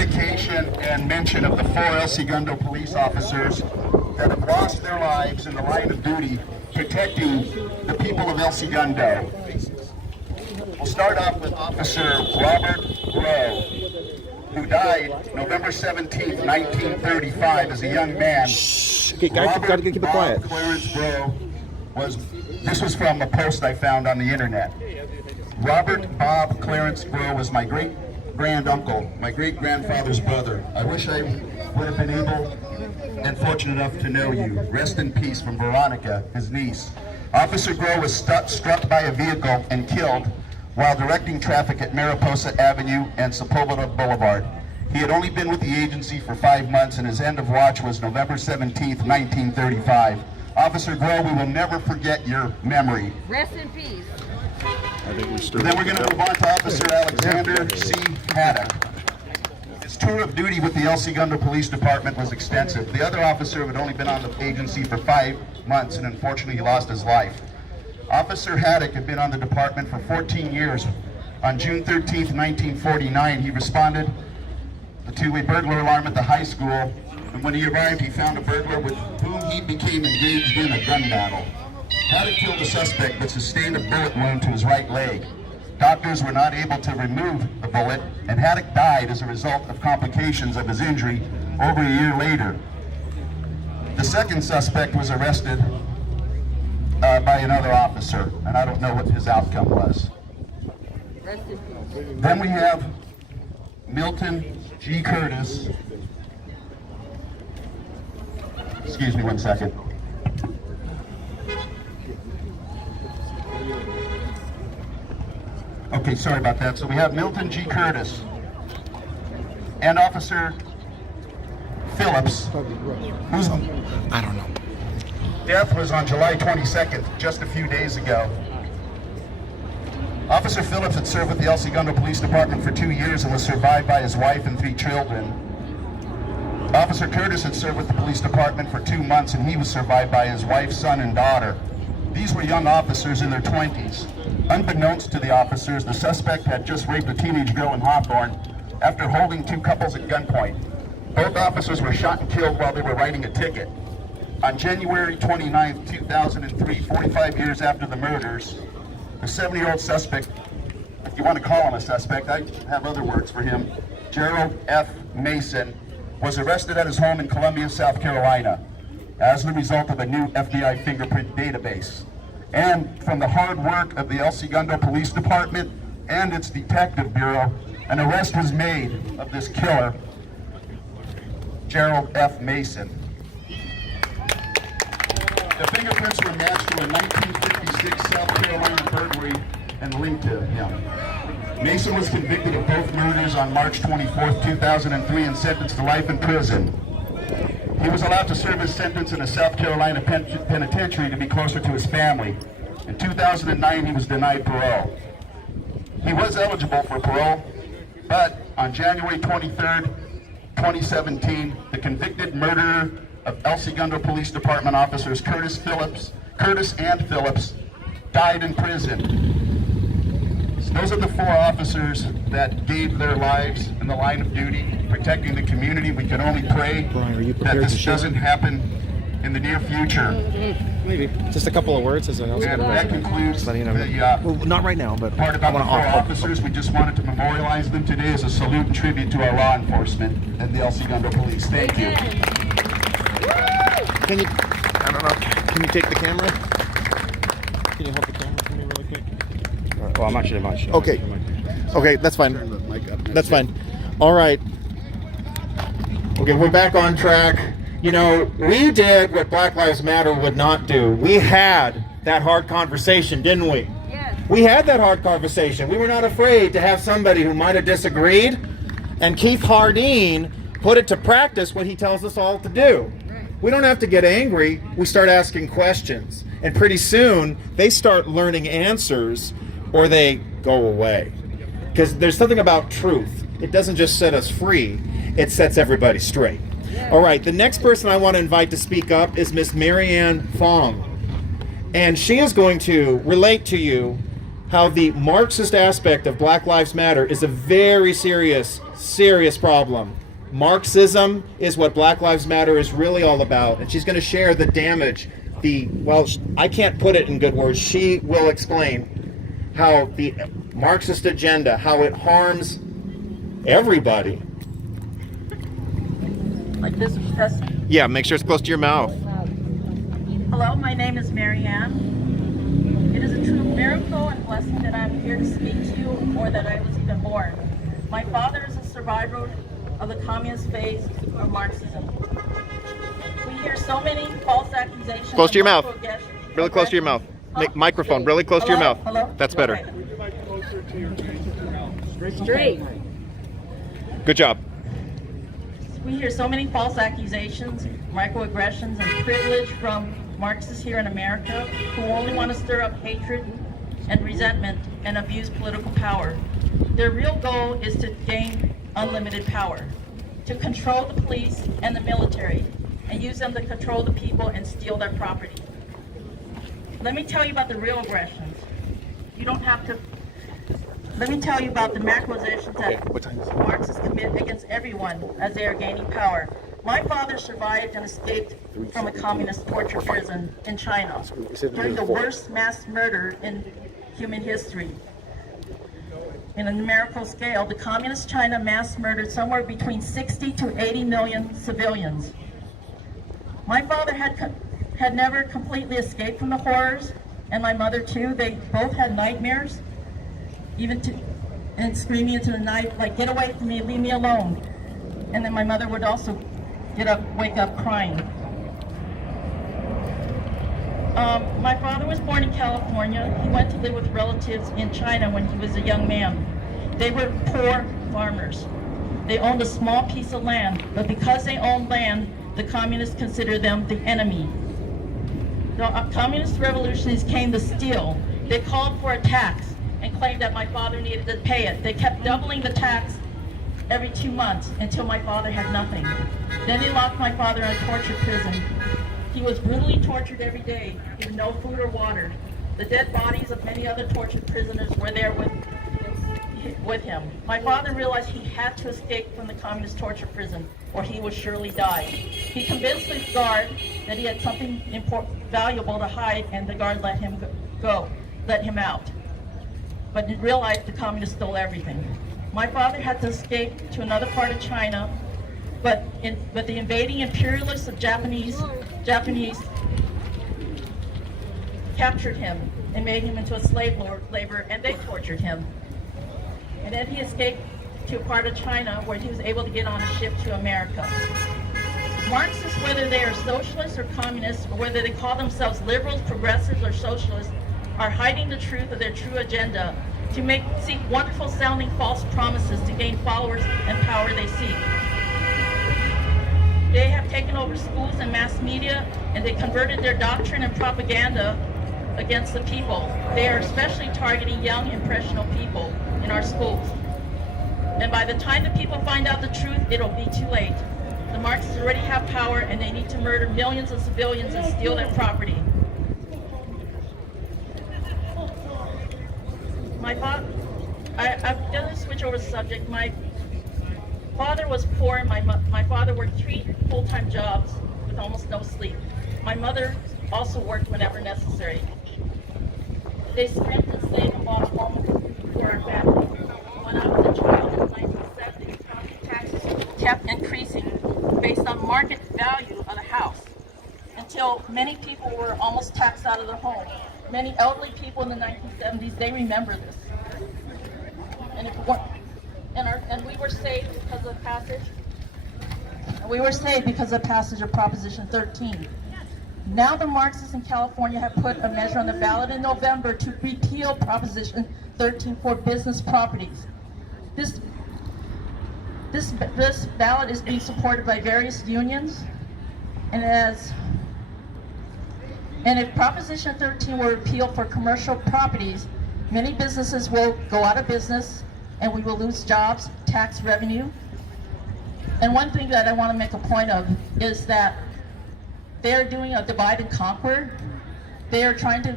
dedication and mention of the 4 El Segundo police officers that have lost their lives in the line of duty protecting the people of El Segundo. We'll start off with Officer Robert Rowe, who died November 17, 1935 as a young man. Gotta keep it quiet. Clarence Rowe this was from a post I found on the internet. Robert Bob Clarence Rowe was my great-granduncle, my great-grandfather's brother. I wish I would have been able and fortunate enough to know you. Rest in peace from Veronica, his niece. Officer Rowe was struck by a vehicle and killed while directing traffic at Mariposa Avenue and Sepulveda Boulevard. He had only been with the agency for 5 months, and his end of watch was November 17, 1935. Officer Rowe, we will never forget your memory. Rest in peace. Then we're going to move on to Officer Alexander C. Haddock. His tour of duty with the El Segundo Police Department was extensive. The other officer had only been on the agency for 5 months, and unfortunately he lost his life. Officer Haddock had been on the department for 14 years. On June 13, 1949, he responded to a burglar alarm at the high school, and when he arrived, he found a burglar with whom he became engaged in a gun battle. Haddock killed the suspect but sustained a bullet wound to his right leg. Doctors were not able to remove the bullet, and Haddock died as a result of complications of his injury over a year later. The second suspect was arrested by another officer, and I don't know what his outcome was. Then we have Milton G. Curtis. Excuse me 1 second. Okay, sorry about that. So we have Milton G. Curtis and Officer Phillips, whose I don't know. death was on July 22nd, just a few days ago. Officer Phillips had served with the El Segundo Police Department for 2 years and was survived by his wife and 3 children. Officer Curtis had served with the police department for 2 months, and he was survived by his wife, son, and daughter. These were young officers in their 20s. Unbeknownst to the officers, the suspect had just raped a teenage girl in Hawthorne after holding 2 couples at gunpoint. Both officers were shot and killed while they were writing a ticket. On January 29, 2003, 45 years after the murders, the 70-year-old suspect, if you want to call him a suspect, I have other words for him, Gerald F. Mason, was arrested at his home in Columbia, South Carolina, as the result of a new FBI fingerprint database. And from the hard work of the El Segundo Police Department and its Detective Bureau, an arrest was made of this killer, Gerald F. Mason. The fingerprints were matched to a 1956 South Carolina burglary and linked to him. Mason was convicted of both murders on March 24, 2003 and sentenced to life in prison. He was allowed to serve his sentence in a South Carolina penitentiary to be closer to his family. In 2009, he was denied parole. He was eligible for parole, but on January 23rd, 2017, the convicted murderer of El Segundo Police Department officers Curtis and Phillips died in prison. Those are the 4 officers that gave their lives in the line of duty, protecting the community. We can only pray that this doesn't happen in the near future. Maybe. Just a couple of words as an And that concludes the well, not right now, but part about the 4 officers. We just wanted to memorialize them today as a salute and tribute to our law enforcement and the El Segundo Police. Thank you. Can you, I don't know, can you take the camera? Can you hold the camera for me really quick? Well, I'm actually not sure. Okay. Okay, that's fine. That's fine. All right. Okay, we're back on track. You know, we did what Black Lives Matter would not do. We had that hard conversation, didn't we? Yes. We had that hard conversation. We were not afraid to have somebody who might have disagreed, and Keith Hardeen put it to practice what he tells us all to do. We don't have to get angry. We start asking questions, and pretty soon they start learning answers, or they go away. Because there's something about truth. It doesn't just set us free, it sets everybody straight. All right, the next person I want to invite to speak up is Miss Marianne Fong. And she is going to relate to you how the Marxist aspect of Black Lives Matter is a very serious, serious problem. Marxism is what Black Lives Matter is really all about, and she's going to share the damage, well, I can't put it in good words. She will explain how the Marxist agenda, how it harms everybody. Like this, that's... Yeah, make sure it's close to your mouth. Hello, my name is Mary Ann. It is a true miracle and blessing that I'm here to speak to you, or that I was even born. My father is a survivor of the communist phase of Marxism. We hear so many false accusations. Close to your mouth. Really close to your mouth. Microphone really close to your mouth. Hello? That's better. Straight. Good job. We hear so many false accusations, microaggressions, and privilege from Marxists here in America who only want to stir up hatred and resentment and abuse political power. Their real goal is to gain unlimited power, to control the police and the military, and use them to control the people and steal their property. Let me tell you about the real aggressions. You don't have to. Let me tell you about the macroaggressions that Marxists commit against everyone as they are gaining power. My father survived and escaped from a communist torture prison in China during the worst mass murder in human history. In a numerical scale, the communist China mass murdered somewhere between 60 to 80 million civilians. My father had never completely escaped from the horrors, and my mother too. They both had nightmares, and screaming into the night, like, "Get away from me, leave me alone." And then my mother would also wake up crying. My father was born in California. He went to live with relatives in China when he was a young man. They were poor farmers. They owned a small piece of land, but because they owned land, the communists considered them the enemy. The communist revolutionists came to steal. They called for a tax and claimed that my father needed to pay it. They kept doubling the tax every 2 months until my father had nothing. Then they locked my father in a torture prison. He was brutally tortured every day, with no food or water. The dead bodies of many other tortured prisoners were there with him. My father realized he had to escape from the communist torture prison, or he would surely die. He convinced the guard that he had something valuable to hide, and the guard let him out. But he realized the communists stole everything. My father had to escape to another part of China, but the invading imperialists of Japanese captured him and made him into a slave labor, and they tortured him. And then he escaped to a part of China where he was able to get on a ship to America. Marxists, whether they are socialists or communists, or whether they call themselves liberals, progressives, or socialists, are hiding the truth of their true agenda to seek wonderful sounding false promises to gain followers and power they seek. They have taken over schools and mass media, and they converted their doctrine and propaganda against the people. They are especially targeting young, impressionable people in our schools. And by the time the people find out the truth, it'll be too late. The Marxists already have power, and they need to murder millions of civilians and steal their property. I'm going to switch over the subject. My father was poor, and my father worked 3 full-time jobs with almost no sleep. My mother also worked whenever necessary. They spent and saved and bought homes for our family. When I was a child in the 1970s, property taxes kept increasing based on market value of the house, until many people were almost taxed out of their home. Many elderly people in the 1970s, they remember this. And we were saved because of passage. We were saved because of passage of Proposition 13. Now the Marxists in California have put a measure on the ballot in November to repeal Proposition 13 for business properties. This ballot is being supported by various unions, and if Proposition 13 were repealed for commercial properties, many businesses will go out of business, and we will lose jobs, tax revenue. And one thing that I want to make a point of is that they're doing a divide and conquer. They are trying to